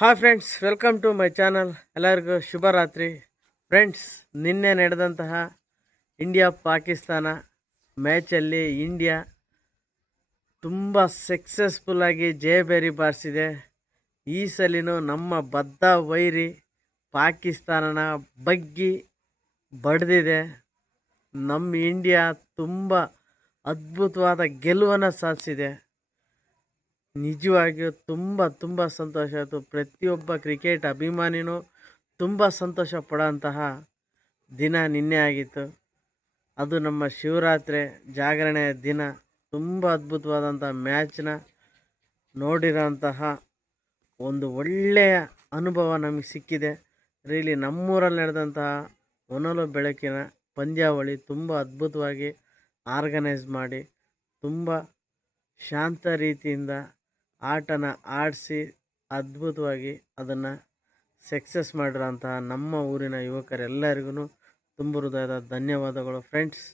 Hi friends, welcome to my channel. ಎಲ್ಲರಿಗೂ ಶುಭರಾತ್ರಿ. Friends, ನಿನ್ನೆ ನಡೆದಂತಹ ಇಂಡಿಯಾ ಪಾಕಿಸ್ತಾನ ಮ್ಯಾಚಲ್ಲಿ ಇಂಡಿಯಾ ತುಂಬ ಸಕ್ಸಸ್ಫುಲ್ಲಾಗಿ ಜಯಬೇರಿ ಬಾರಿಸಿದೆ. ಈ ಸಲಿನೂ ನಮ್ಮ ಬದ್ಧ ವೈರಿ ಪಾಕಿಸ್ತಾನನ ಬಗ್ಗಿ ಬಡ್ದಿದೆ. ನಮ್ಮ ಇಂಡಿಯಾ ತುಂಬ ಅದ್ಭುತವಾದ ಗೆಲುವನ್ನು ಸಾಧಿಸಿದೆ. ನಿಜವಾಗಿಯೂ ತುಂಬ ಸಂತೋಷ ಆಯಿತು. ಪ್ರತಿಯೊಬ್ಬ ಕ್ರಿಕೆಟ್ ಅಭಿಮಾನಿನೂ ತುಂಬ ಸಂತೋಷ ಪಡೋಂತಹ ದಿನ ನಿನ್ನೆ ಆಗಿತ್ತು. ಅದು ನಮ್ಮ ಶಿವರಾತ್ರಿ ಜಾಗರಣೆಯ ದಿನ. ತುಂಬ ಅದ್ಭುತವಾದಂಥ ಮ್ಯಾಚ್ನ ನೋಡಿರೋಂತಹ ಒಂದು ಒಳ್ಳೆಯ ಅನುಭವ ನಮಗೆ ಸಿಕ್ಕಿದೆ. ರಿಯಲಿ ನಮ್ಮೂರಲ್ಲಿ ನಡೆದಂತಹ ಹೊನಲು ಬೆಳಕಿನ ಪಂದ್ಯಾವಳಿ ತುಂಬ ಅದ್ಭುತವಾಗಿ ಆರ್ಗನೈಸ್ ಮಾಡಿ ತುಂಬ ಶಾಂತ ರೀತಿಯಿಂದ ಆಟನ ಆಡಿಸಿ ಅದ್ಭುತವಾಗಿ ಅದನ್ನು ಸಕ್ಸಸ್ ಮಾಡಿರೋಂತಹ ನಮ್ಮ ಊರಿನ ಯುವಕರೆಲ್ಲರಿಗೂ ತುಂಬ ಹೃದಯದ ಧನ್ಯವಾದಗಳು. ಫ್ರೆಂಡ್ಸ್,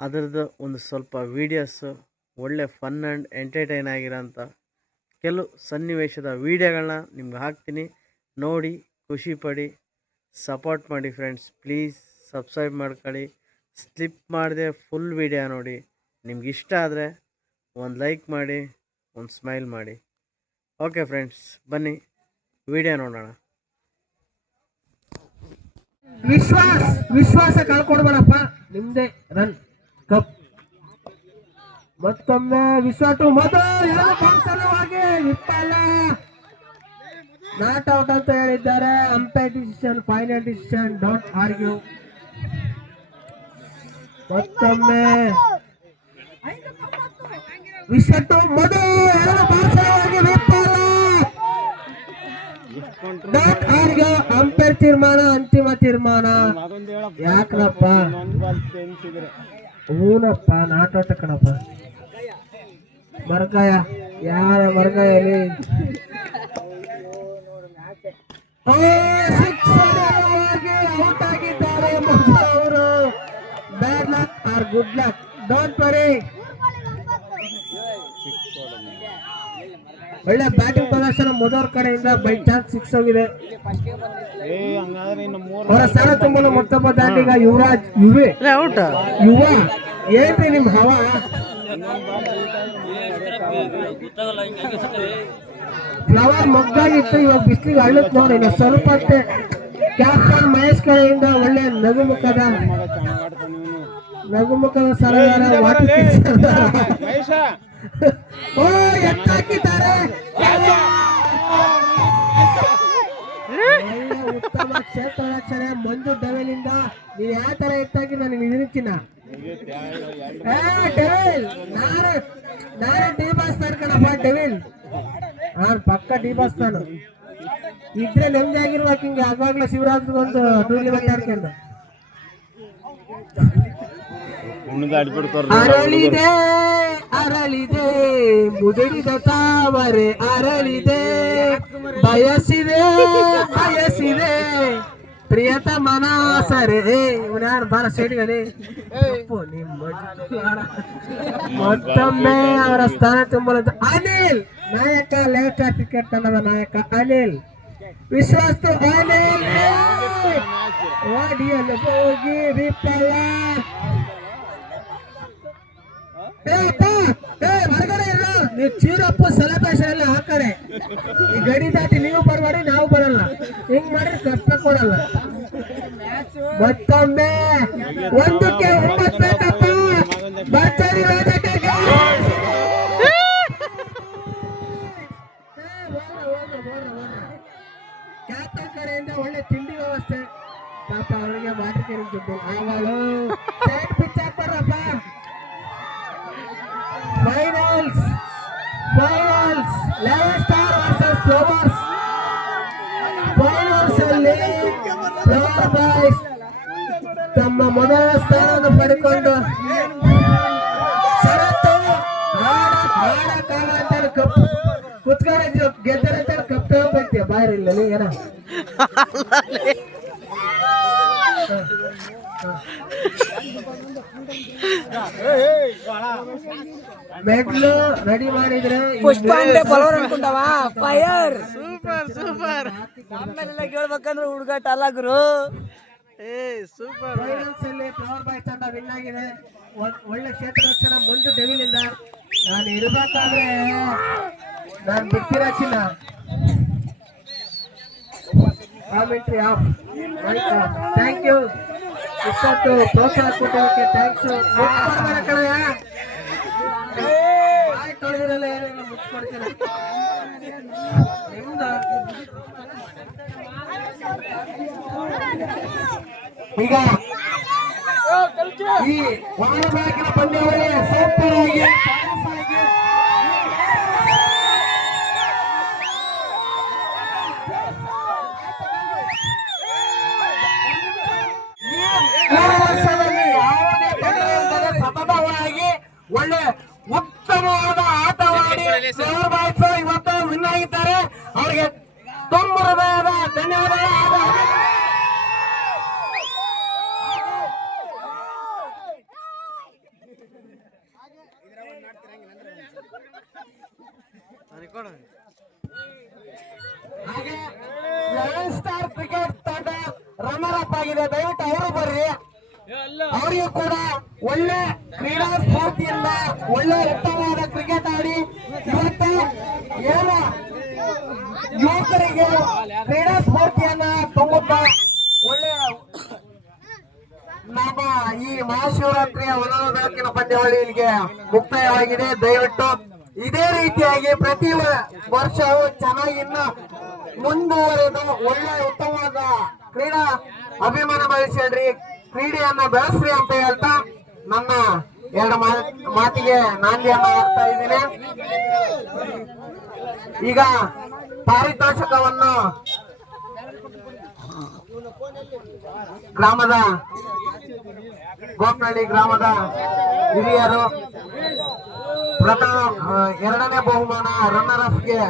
ಅದರದ್ದು ಒಂದು ಸ್ವಲ್ಪ ವೀಡಿಯೋಸು ಒಳ್ಳೆ ಫನ್ ಆ್ಯಂಡ್ ಎಂಟರ್ಟೈನ್ ಆಗಿರೋಂಥ ಕೆಲವು ಸನ್ನಿವೇಶದ ವೀಡಿಯೋಗಳನ್ನ ನಿಮ್ಗೆ ಹಾಕ್ತೀನಿ. ನೋಡಿ ಖುಷಿಪಡಿ, ಸಪೋರ್ಟ್ ಮಾಡಿ. ಫ್ರೆಂಡ್ಸ್, ಪ್ಲೀಸ್ ಸಬ್ಸ್ಕ್ರೈಬ್ ಮಾಡ್ಕೊಳ್ಳಿ. ಸ್ಲಿಪ್ ಮಾಡದೆ ಫುಲ್ ವೀಡಿಯೋ ನೋಡಿ. ನಿಮ್ಗೆ ಇಷ್ಟ ಆದರೆ ಒಂದು ಲೈಕ್ ಮಾಡಿ, ಒಂದು ಸ್ಮೈಲ್ ಮಾಡಿ. ಓಕೆ ಫ್ರೆಂಡ್ಸ್, ಬನ್ನಿ ವಿಡಿಯೋ ನೋಡೋಣ. ವಿಶ್ವಾಸ ಕಳ್ಕೊಡ್ಬೇಡಪ್ಪ. ನಿಮ್ದೆ ರನ್ ಕಪ್. ಮತ್ತೊಮ್ಮೆ ವಿಶ್ವಾಸ ಸಲುವಾಗಿ ವಿಫಲ. ನಾಟ್ ಔಟ್ ಅಂತ ಹೇಳಿದ್ದಾರೆ. Umpire decision, final decision, don't argue. ಮತ್ತೊಮ್ಮೆ ವಿಶ್ವಟ್ಟು ಮಧು ಸಲುವಾಗಿ ವಿಫಲ. Dot argue. ಅಂಪೈರ್ ತೀರ್ಮಾನ ಅಂತಿಮ ತೀರ್ಮಾನ. ಯಾಕನಪ್ಪ? ಹೂನಪ್ಪ, ನಾಟ್ ಔಟ್ ಕಣಪ್ಪ. ಮರಗಾಯ ಯಾರ ಮರಗಾಯಲ್ಲಿ ಔಟ್ ಆಗಿದ್ದಾರೆ ಅವರು. Bad luck are good luck, don't worry. ಒಳ್ಳೆ ಬ್ಯಾಟಿಂಗ್ ಪ್ರದರ್ಶನ ಮೊದಲ ಕಡೆಯಿಂದ. ಬೈ ಚಾನ್ಸ್ ಸಿಕ್ಸ್ ಹೋಗಿದೆ. ಅವರ ಸ್ಥಾನ ತುಂಬಲು ಮತ್ತೊಬ್ಬ ದಾಟಿಗ ಯುವರಾಜ್. ಯುವ ಏನ್ರಿ ನಿಮ್ ಹವಾ? ಫ್ಲವರ್ ಮೊಗ್ಗಾಗಿತ್ತು, ಇವಾಗ ಬಿಸ್ಲಿಗೆ ಅಳ್ಳುತ್ತೆ ನೋಡಿ. ಇನ್ನು ಸ್ವಲ್ಪ ಕ್ಯಾಪ್ಟನ್ ಮಹೇಶ್ ಕಡೆಯಿಂದ ಒಳ್ಳೆ ನಗುಮುಖದ ಸರದಾರ ಎತ್ತಾಕಿದ್ದಾರೆ. ಉತ್ತಮ ಕ್ಷೇತ್ರ ರಕ್ಷಣೆ ಮಂಜು ಡೆವಿಲಿಂದ. ನೀವು ಯಾವ ತರ ಎತ್ತಾಕಿ ನನಗೆ ನಿರೀಕ್ಷಿನ. ಡೆವಿಲ್ ನಾನು ಡಿ ಬಾಸ್ ಕಣಪ್ಪ. ಡೆವಿಲ್ ನಾನು ಪಕ್ಕ ಡಿ ಬಾಸ್. ನಾನು ಇದ್ರೆ ನೆಮ್ಮದಿ ಆಗಿರ್ಬೇಕು. ಹಿಂಗೆ ಆಗಾಗ್ಲೇ ಶಿವರಾತ್ರಿ ಒಂದು ಟೂರ್ನಿಮೆಂಟ್ ಆಡ್ಕೊಂಡು ಅರಳಿದೆ ಅರಳಿದೆ ಮುದುಡಿದ ತಾವರೆ ಅರಳಿದೆ. ಬಯಸಿದೆ ಬಯಸಿದೆ ಪ್ರಿಯತಮನ ಸರೆ. ನಾನು ಬಾರ ಸೇಡಿಗನೆ. ಮತ್ತೊಮ್ಮೆ ಅವರ ಸ್ಥಾನ ತುಂಬಲು ಅನಿಲ್ ನಾಯಕ. ಲೇಖ ಕ್ರಿಕೆಟ್ ತಂಡದ ನಾಯಕ ಅನಿಲ್. ವಿಶ್ವಾಸ ಅನಿಲ್ ವಾಡಿಯಲ್ಲಿ ಹೋಗಿ ವಿಫಲ. ಹೊರಗಡೆ ಇಲ್ಲ ನೀವು. ಚೀರಪ್ಪ ಸೆಲೆಬ್ರೇಷನ್ ಎಲ್ಲ ಆ ಕಡೆ. ಈ ಗಡಿ ದಾಟಿ ನೀವು ಬರಬೇಡಿ, ನಾವು ಬರಲ್ಲ. ಹಿಂಗ್ ಮಾಡಿ ಕಷ್ಟ ಕೊಡಲ್ಲ. ಮತ್ತೊಮ್ಮೆ 1-9 ಬೇಕಪ್ಪ. ಭರ್ಜರಿ ಕ್ಯಾಪ್ಟನ್ ಕಡೆಯಿಂದ ಒಳ್ಳೆ ತಿಂಡಿ ವ್ಯವಸ್ಥೆ. ಪಾಪ ಅವಳಿಗೆ ಮಾತಿಗೆ ಅವಳು ಸೈಡ್ ಪಿಚ್ ಹಾಕ್ಬಾರಪ್ಪ. Finals 11 star versus flowers. Finals ಅಲ್ಲಿ ಫ್ಲವರ್ ಬಾಯ್ಸ್ ತಮ್ಮ ಮೊದಲ ಸ್ಥಾನವನ್ನು ಪಡೆದುಕೊಂಡು ಷರತ್ತು ಕಪ್ ಕುತ್ಕೊಂಡಿದ್ದು ಗೆದ್ದರಂತ ಕಪ್ ತಗೋಬೇಕು. ಬಾಯ್ರಿ ಇಲ್ಲ ಏನ ಮೆಡ್ಲು ರೆಡಿ ಮಾಡಿದ್ರೆ ಪುಷ್ಪ ಅಂದ್ರೆ ಬಲವರ್ ಅನ್ಕೊಂಡವ ಫೈರ್ ಸೂಪರ್ ಸೂಪರ್. ಆಮೇಲೆ ಕೇಳ್ಬೇಕಂದ್ರೆ ಹುಡುಗಾಟ ಅಲ್ಲ ಗುರು. ಏ ಸೂಪರ್. ಫೈನಲ್ಸ್ ಅಲ್ಲಿ ಫ್ಲವರ್ ಬಾಯ್ಸ್ ತಂಡ ವಿನ್ ಆಗಿದೆ. ಒಳ್ಳೆ ಕ್ಷೇತ್ರ ರಕ್ಷಣಾ ಮುಂದೆ ಡೆವಿಲ್ ಇಂದ. ನಾನು ಇರ್ಬೇಕಾದ್ರೆ ನಾನು ಬಿಟ್ಟಿರಚಿಲ್ಲ. Commentary off. Thank you. ಇಷ್ಟೊತ್ತು ಪ್ರೋತ್ಸಾಹ ಕೊಟ್ಟೋದಕ್ಕೆ ಥ್ಯಾಂಕ್ಸ್. ತೊಳೆದಿರಲ್ಲ ಏನೇನು ಮುಚ್ಕೊಡ್ತೀರ ನಿಮ್ದು. ಈಗ ಈ ವಾರ ಬ್ಯಾಕಿನ ಪಂದ್ಯಾವಳಿ ಸೂಪರ್ ಆಗಿ ವರ್ಷದಲ್ಲಿ ಯಾವುದೇ ತೊಂದರೆ ಇಲ್ಲದೆ ಸತತವಾಗಿ ಒಳ್ಳೆ ಉತ್ತಮವಾದ ಆಟವಾಡಿ ಫ್ಲವರ್ ಬಾಯ್ಸ್ ಇವತ್ತು ವಿನ್ ಆಗಿದ್ದಾರೆ. ಅವರಿಗೆ ತುಂಬ ಹೃದಯದ ಧನ್ಯವಾದಗಳು. ಹಾಗೆ ಲೆವೆನ್ ಸ್ಟಾರ್ ಕ್ರಿಕೆಟ್ ತಂಡ ರನ್ನರ್ ಅಪ್ ಆಗಿದೆ. ದಯವಿಟ್ಟು ಅವರು ಬರ್ರಿ. ಅವರಿಗೂ ಕೂಡ ಒಳ್ಳೆ ಕ್ರೀಡಾ ಸ್ಫೂರ್ತಿಯಿಂದ ಒಳ್ಳೆ ಉತ್ತಮವಾದ ಕ್ರಿಕೆಟ್ ಆಡಿ ಇವತ್ತು ಏನು ಯುವಕರಿಗೆ ಕ್ರೀಡಾ ಸ್ಫೂರ್ತಿಯನ್ನ ತುಂಬುತ್ತಾ ಒಳ್ಳೆ ನಮ್ಮ ಈ ಮಹಾಶಿವರಾತ್ರಿಯ ಒಲವು ಬೆಳಕಿನ ಪಂದ್ಯಾವಳಿ ಇಲ್ಲಿಗೆ ಮುಕ್ತಾಯವಾಗಿದೆ. ದಯವಿಟ್ಟು ಇದೇ ರೀತಿಯಾಗಿ ಪ್ರತಿ ವರ್ಷವೂ ಚೆನ್ನಾಗಿ ಇನ್ನು ಮುಂದುವರೆದು ಒಳ್ಳೆ ಉತ್ತಮವಾದ ಕ್ರೀಡಾ ಅಭಿಮಾನ ಬೆಳೆಸ್ರಿ, ಕ್ರೀಡೆಯನ್ನ ಬೆಳೆಸ್ರಿ ಅಂತ ಹೇಳ್ತಾ ನನ್ನ ಎರಡು ಮಾತಿಗೆ ನಾಂದಿಯನ್ನ ಹಾಕ್ತಾ ಇದ್ದೀನಿ. ಈಗ ಪಾರಿತೋಷಕವನ್ನು ಗ್ರಾಮದ ಗೋಪನಹಳ್ಳಿ ಗ್ರಾಮದ ಹಿರಿಯರು ಎರಡನೇ ಬಹುಮಾನ ರನ್ನರ್ ಅಪ್ ಗೆ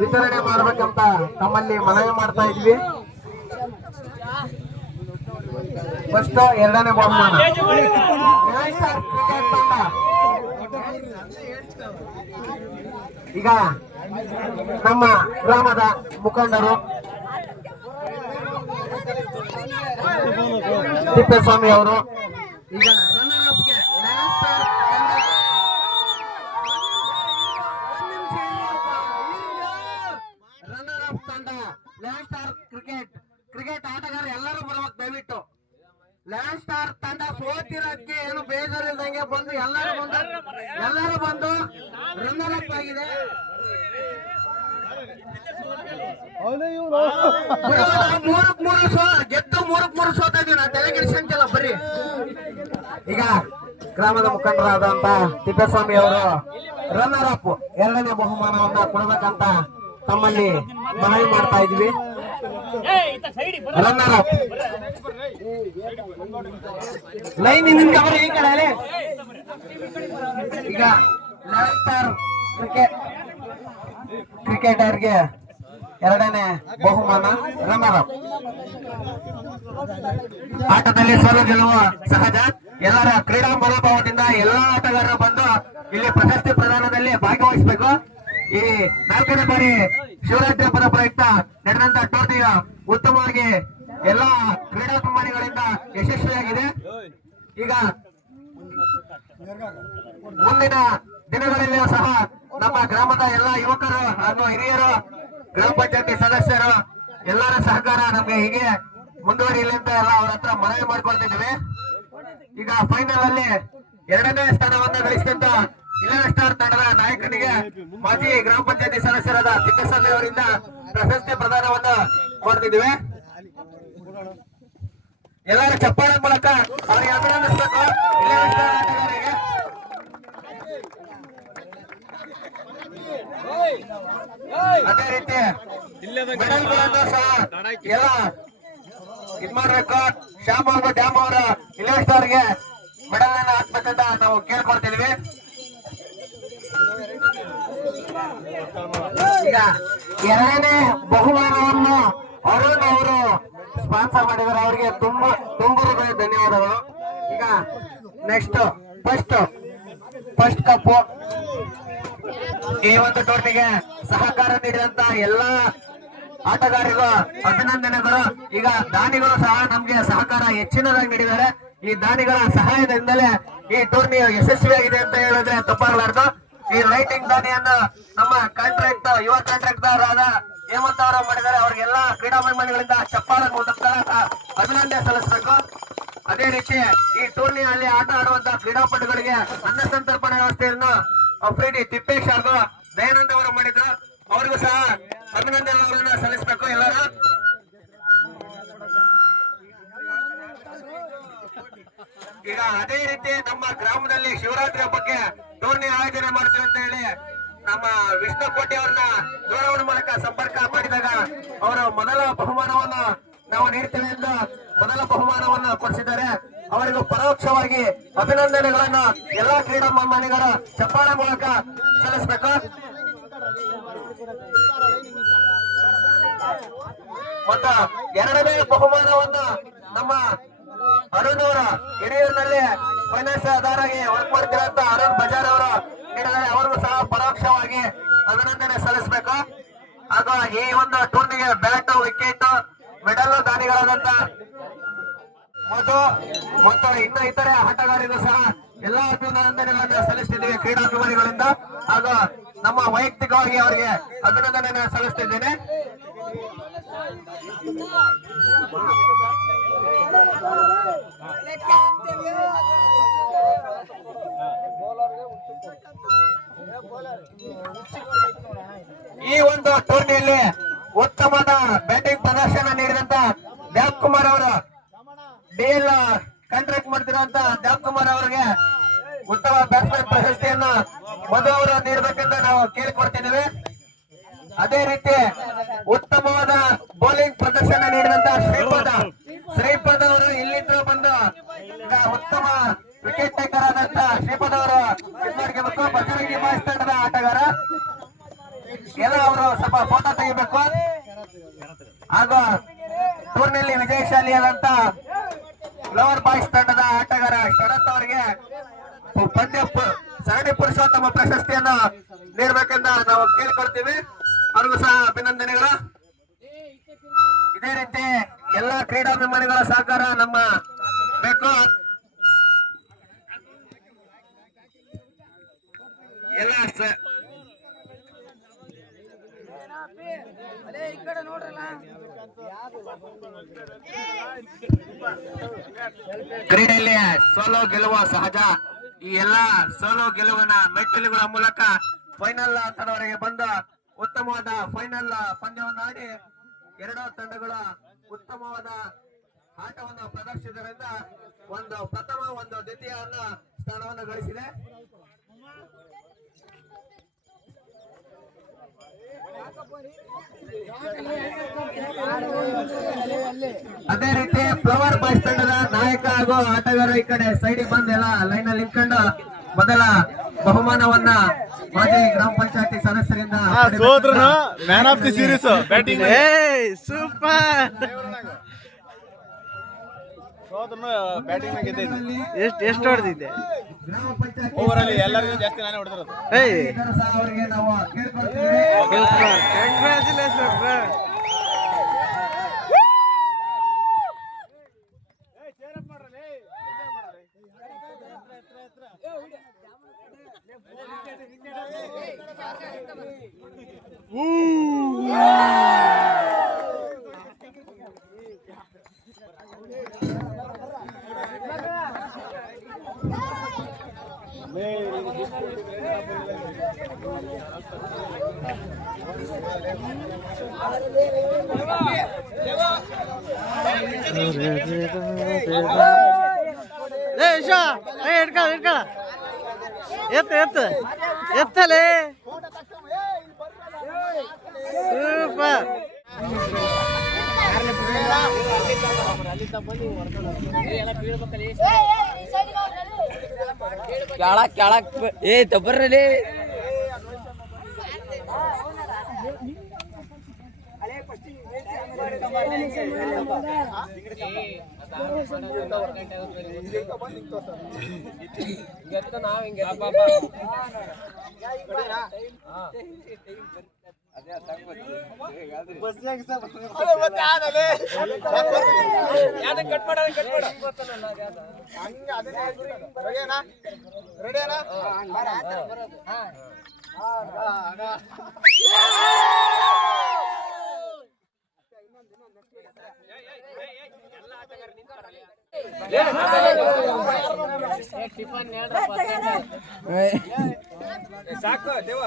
ವಿತರಣೆ ಮಾಡ್ಬೇಕಂತ ತಮ್ಮಲ್ಲಿ ಮನವಿ ಮಾಡ್ತಾ ಇದ್ವಿ. ಫಸ್ಟ್ ಎರಡನೇ ಬಹುಮಾನ ಕ್ರಿಕೆಟ್ ತಂಡ. ಈಗ ನಮ್ಮ ಗ್ರಾಮದ ಮುಖಂಡರು ತಿಪ್ಪೇಸ್ವಾಮಿ ಅವರು ಈಗ ರನ್ನರ್ ಅಪ್ ಗೆ ರನ್ನರ್ ಅಪ್ ತಂಡ ಲೆವೆನ್ ಸ್ಟಾರ್ ಕ್ರಿಕೆಟ್ ಆಟಗಾರ ಎಲ್ಲರೂ ಬರ್ಬೇಕು. ದಯವಿಟ್ಟು ಲೆವೆನ್ ಸ್ಟಾರ್ ತಂಡ ಸೋತಿರೋದಕ್ಕೆ ಏನು ಬೇಜಾರಿಲ್ದಂಗೆ ಬಂದು ಎಲ್ಲರೂ ಬಂದು ರನ್ನರ್ ಅಪ್ ಆಗಿದೆ. ಗೆದ್ದು ಮೂರಕ್ಕೆ ಸೋತ ಇದೀವಿ. ನಾ ತಲೆ ಕೆಡಿಸ್ಕೊಂತಿಲ್ಲ ಬರ್ರಿ. ಈಗ ಗ್ರಾಮದ ಮುಖಂಡರಾದಂತ ತಿಪ್ಪೇಸ್ವಾಮಿ ಅವರು ರನ್ನರ್ ಅಪ್ ಎರಡನೇ ಬಹುಮಾನವನ್ನ ಕೊಡಬೇಕಂತ ತಮ್ಮಲ್ಲಿ ಮನವಿ ಮಾಡ್ತಾ ಇದ್ವಿ. ರನ್ನರ್ ಅಪ್ ಲೈನ್ ಅವರು ಈ ಕಡೆ ಈಗ ಲೆವೆನ್ ಸ್ಟಾರ್ ಕ್ರಿಕೆಟರ್ಗೆ ಎರಡನೇ ಬಹುಮಾನ ರನ್ನರ್ ಅಪ್. ಆಟದಲ್ಲಿ ಸೋಲು ಗೆಲುವು ಸಹಜ. ಎಲ್ಲರ ಕ್ರೀಡಾ ಮನೋಭಾವದಿಂದ ಎಲ್ಲಾ ಆಟಗಾರರು ಬಂದು ಇಲ್ಲಿ ಪ್ರಶಸ್ತಿ ಪ್ರದಾನದಲ್ಲಿ ಭಾಗವಹಿಸಬೇಕು. ಈ 4ನೇ ಬಾರಿ ಶಿವರಾತ್ರಿ ಹಬ್ಬದ ಪ್ರಯುಕ್ತ ನಡೆದಂತ ಟೂರ್ನಿಯ ಉತ್ತಮವಾಗಿ ಎಲ್ಲಾ ಕ್ರೀಡಾಭಿಮಾನಿಗಳಿಂದ ಯಶಸ್ವಿಯಾಗಿದೆ. ಈಗ ಮುಂದಿನ ದಿನಗಳಲ್ಲಿಯೂ ಸಹ ನಮ್ಮ ಗ್ರಾಮದ ಎಲ್ಲಾ ಯುವಕರು ಹಾಗೂ ಹಿರಿಯರು, ಗ್ರಾಮ ಪಂಚಾಯತಿ ಸದಸ್ಯರು ಎಲ್ಲರ ಸಹಕಾರ ನಮ್ಗೆ ಹೀಗೆ ಮುಂದುವರಿಯಲಿ ಅಂತ ಎಲ್ಲ ಅವ್ರ ಹತ್ರ ಮನವಿ ಮಾಡ್ಕೊಳ್ತಿದ್ದೀವಿ. ಈಗ ಫೈನಲ್ ಅಲ್ಲಿ ಎರಡನೇ ಸ್ಥಾನವನ್ನು ಗಳಿಸಿದಂತ 11 ಸ್ಟಾರ್ ತಂಡದ ನಾಯಕನಿಗೆ ಮಾಜಿ ಗ್ರಾಮ ಪಂಚಾಯತಿ ಸದಸ್ಯರಾದ ತಿಪ್ಪೇಸ್ವಾಮಿ ಅವರಿಂದ ಪ್ರಶಸ್ತಿ ಪ್ರದಾನವನ್ನು ಮಾಡ್ತಿದ್ದೀವಿ. ಎಲ್ಲರ ಚಪ್ಪಾಳೆ ಮೂಲಕ ಅವರಿಗೆ ಅಭಿನಂದಿಸಬೇಕು. 11 ಸ್ಟಾರ್ ಆಟಗಾರರಿಗೆ ಅದೇ ರೀತಿ ಮೆಡಲ್ಗಳನ್ನು ಸಹ ಎಲ್ಲ ಇದ್ ಮಾಡ್ಬೇಕು. ಶ್ಯಾಮ್ ಹಾಗೂ ಡ್ಯಾಮ್ ಅವರ 11 ಸ್ಟಾರ್ಗೆ ಮೆಡಲ್ ಅನ್ನ ಹಾಕ್ಬೇಕಂತ ನಾವು ಕೇಳ್ಕೊಳ್ತಿದ್ವಿ. ಈಗ ಎರಡನೇ ಬಹುಮಾನವನ್ನು ಅರುಣ್ ಅವರು ಸ್ಪಾನ್ಸರ್ ಮಾಡಿದ್ದಾರೆ. ಅವರಿಗೆ ತುಂಬ ಹೃದಯ ಧನ್ಯವಾದಗಳು. ಈಗ ನೆಕ್ಸ್ಟ್ ಫಸ್ಟ್ ಕಪ್ ಈ ಒಂದು ಟೂರ್ನಿಗೆ ಸಹಕಾರ ನೀಡಿದಂತ ಎಲ್ಲಾ ಆಟಗಾರರಿಗೂ ಅಭಿನಂದನೆಗಳು. ಈಗ ದಾನಿಗಳು ಸಹ ನಮ್ಗೆ ಸಹಕಾರ ಹೆಚ್ಚಿನದಾಗಿ ನೀಡಿದ್ದಾರೆ. ಈ ದಾನಿಗಳ ಸಹಾಯದಿಂದಲೇ ಈ ಟೂರ್ನಿ ಯಶಸ್ವಿಯಾಗಿದೆ ಅಂತ ಹೇಳಿದ್ರೆ ತಪ್ಪಾಗಲಾರ್ದು. ಈ ಲೈಟಿಂಗ್ ದಾನಿಯನ್ನು ನಮ್ಮ ಯುವ ಕಾಂಟ್ರಾಕ್ಟರ್ ಆದ ಹೇಮಂತ್ ಅವರು ಮಾಡಿದ್ದಾರೆ. ಅವ್ರಿಗೆಲ್ಲ ಕ್ರೀಡಾಭಿಮಾನಿಗಳಿಂದ ಚಪ್ಪಾಳೆ ಮೂಲಕ ಅಭಿನಂದನೆ ಸಲ್ಲಿಸಬೇಕು. ಅದೇ ರೀತಿ ಈ ಟೂರ್ನಿಯಲ್ಲಿ ಆಟ ಆಡುವಂತಹ ಕ್ರೀಡಾಪಟುಗಳಿಗೆ ಅನ್ನ ಸಂತರ್ಪಣೆ ವ್ಯವಸ್ಥೆಯನ್ನು ಅಫ್ರೀದಿ ತಿಪ್ಪೇಶ್ ಹಾಗೂ ದಯಾನಂದ್ ಅವರು ಮಾಡಿದ್ರು. ಅವ್ರಿಗೂ ಸಹ ಅಭಿನಂದನೆಗಳನ್ನು ಸಲ್ಲಿಸಬೇಕು ಎಲ್ಲರೂ. ಈಗ ಅದೇ ರೀತಿ ನಮ್ಮ ಗ್ರಾಮದಲ್ಲಿ ಶಿವರಾತ್ರಿ ಹಬ್ಬಕ್ಕೆ ಟೂರ್ನಿ ಆಯೋಜನೆ ಮಾಡ್ತೀವಿ ಅಂತ ಹೇಳಿ ನಮ್ಮ ವಿಷ್ಣು ಕೋಟಿ ಅವ್ರನ್ನ ದೂರವಾಣಿ ಮೂಲಕ ಸಂಪರ್ಕ ಮಾಡಿದಾಗ ಅವರು ಮೊದಲ ಬಹುಮಾನವನ್ನು ನಾವು ನೀಡ್ತೇವೆ ಎಂದು ಮೊದಲ ಬಹುಮಾನವನ್ನು ಕೊಡಿಸಿದ್ದಾರೆ. ಅವರಿಗೂ ಪರೋಕ್ಷವಾಗಿ ಅಭಿನಂದನೆಗಳನ್ನು ಎಲ್ಲಾ ಕ್ರೀಡಾಭಿಮಾನಿಗರ ಚಪ್ಪಾಳೆ ಮೂಲಕ ಸಲ್ಲಿಸಬೇಕು. ಮತ್ತು ಎರಡನೇ ಬಹುಮಾನವನ್ನು ನಮ್ಮ ಅರುಣ್ ಅವರ ಹಿರಿಯೂರಿನಲ್ಲಿ ಫೈನಾನ್ಸ್ ಆಧಾರಾಗಿ ವರ್ಕ್ ಮಾಡ್ತಿರುವಂತ ಅರುಣ್ ಬಜಾರ್ ಅವರು ನೀಡಿದರೆ ಅವರಿಗೂ ಸಹ ಪರೋಕ್ಷವಾಗಿ ಅಭಿನಂದನೆ ಸಲ್ಲಿಸಬೇಕು. ಹಾಗೂ ಈ ಒಂದು ಟೂರ್ನಿಗೆ ಬ್ಯಾಟ್, ವಿಕೆಟ್, ಮೆಡಲ್ ದಾನಿಗಳಾದಂತ ಮಧು ಮತ್ತು ಇನ್ನು ಇತರೆ ಆಟಗಾರರಿಗೂ ಸಹ ಎಲ್ಲಾ ಅಭಿನಂದನೆಗಳನ್ನು ಸಲ್ಲಿಸ್ತಿದ್ದೀವಿ ಕ್ರೀಡಾಭಿಮಾನಿಗಳಿಂದ. ಹಾಗೂ ನಮ್ಮ ವೈಯಕ್ತಿಕವಾಗಿ ಅವರಿಗೆ ಅಭಿನಂದನೆ ಸಲ್ಲಿಸ್ತಿದ್ದೇನೆ. ಈ ಒಂದು ಟೂರ್ನಿಯಲ್ಲಿ ಉತ್ತಮವಾದ ಬ್ಯಾಟಿಂಗ್ ಪ್ರದರ್ಶನ ನೀಡಿದಂತ ದೇವ್ ಕುಮಾರ್ ಅವರು ಡಿಎಲ್ ಕಾಂಟ್ರಾಕ್ಟ್ ಮಾಡ್ತಿರುವಂತ ದೇವ್ ಕುಮಾರ್ ಅವರಿಗೆ ಉತ್ತಮ ಬ್ಯಾಟ್ಸ್ಮನ್ ಪ್ರಶಸ್ತಿಯನ್ನು ಮಧು ಅವರು ನೀಡಬೇಕೆಂದು ನಾವು ಕೇಳಿಕೊಡ್ತಿದ್ದೇವೆ. ಅದೇ ರೀತಿ ಉತ್ತಮವಾದ ಬೌಲಿಂಗ್ ಪ್ರದರ್ಶನ ನೀಡಿದಂತ ಶ್ರೀಪದ್ ಅವರು ಇಲ್ಲಿಂದ ಬಂದು ಈಗ ಉತ್ತಮ ವಿಕೆಟ್ ಟೇಕರ್ ಆದಂತ ಶ್ರೀಪದ್ ಅವರು ಮಾಡ್ಕೋಬೇಕು. ಬಜರಂಗಿ ಬಾಯ್ಸ್ ತಂಡದ ಆಟಗಾರ ಎಲ್ಲ ಅವರು ಸ್ವಲ್ಪ ಫೋಟೋ ತೆಗಿಬೇಕು. ಹಾಗೂ ಟೂರ್ನಿಯಲ್ಲಿ ವಿಜಯಶಾಲಿಯಾದಂತ ಫ್ಲವರ್ ಬಾಯ್ಸ್ ತಂಡದ ಆಟಗಾರ ಶರತ್ ಅವರಿಗೆ ಸರಣಿ ಪುರುಷೋತ್ತಮ ಪ್ರಶಸ್ತಿಯನ್ನು ನೀಡಬೇಕೆಂದು ನಾವು ಕೇಳಿಕೊಳ್ತೀವಿ. ಅವ್ರಿಗೂ ಸಹ ಅಭಿನಂದನೆಗಳು. ಇದೇ ರೀತಿ ಎಲ್ಲಾ ಕ್ರೀಡಾಭಿಮಾನಿಗಳ ಸಹಕಾರ ನಮ್ಮ ಬೇಕು. ಎಲ್ಲ ಕ್ರೀಡೆಯಲ್ಲಿ ಸೋಲು ಗೆಲುವು ಸಹಜ. ಈ ಎಲ್ಲಾ ಸೋಲು ಗೆಲುವಿನ ಮೆಟ್ಟಿಲುಗಳ ಮೂಲಕ ಫೈನಲ್ ಹಂತದವರೆಗೆ ಬಂದ ಉತ್ತಮವಾದ ಫೈನಲ್ ಪಂದ್ಯವನ್ನು ಆಡಿ ಎರಡೂ ತಂಡಗಳ ಉತ್ತಮವಾದ ಆಟವನ್ನು ಪ್ರದರ್ಶಿಸಿದ್ದರಿಂದ ಒಂದು ಪ್ರಥಮ ಒಂದು ದ್ವಿತೀಯ ಸ್ಥಾನವನ್ನು ಗಳಿಸಿದೆ. ಅದೇ ರೀತಿ ಫ್ಲವರ್ ಬಾಯ್ಸ್ ತಂಡದ ನಾಯಕ ಹಾಗೂ ಆಟಗಾರ ಈ ಕಡೆ ಸೈಡಿಗೆ ಬಂದು ಎಲ್ಲ ಲೈನ್ ಅಲ್ಲಿ ನಿಂತ್ಕೊಂಡು ಮೊದಲ ಬಹುಮಾನವನ್ನ ಮಾಜಿ ಗ್ರಾಮ ಪಂಚಾಯತಿ ಸದಸ್ಯರಿಂದ man of the series batting super. Batting ಎಷ್ಟು ಹೊಡೆದಿದ್ದೆ ಗ್ರಾಮ ಪಂಚಾಯತಿ ಓವರ್ ಅಲ್ಲಿ ಎಲ್ಲರಿಗೂ ಜಾಸ್ತಿ ನಾನೇ ಹೊಡೆದಿರೋದು. ಅವರಿಗೆ ನಾವು ಕೇಳ್ಕೊಳ್ತೀವಿ. ಕಂಗ್ರ್ಯಾಚುಲೇಷನ್. ಎತ್ತಲೇ ಸೂಪರ್. ಕೆಳಕ್ ಏ ತಬ್ಬರ್ರಲ್ಲಿ ನಾವ್ ಹಿಂಗೆ ಕಟ್ ಮಾಡ ಸಾಕು ದೇವ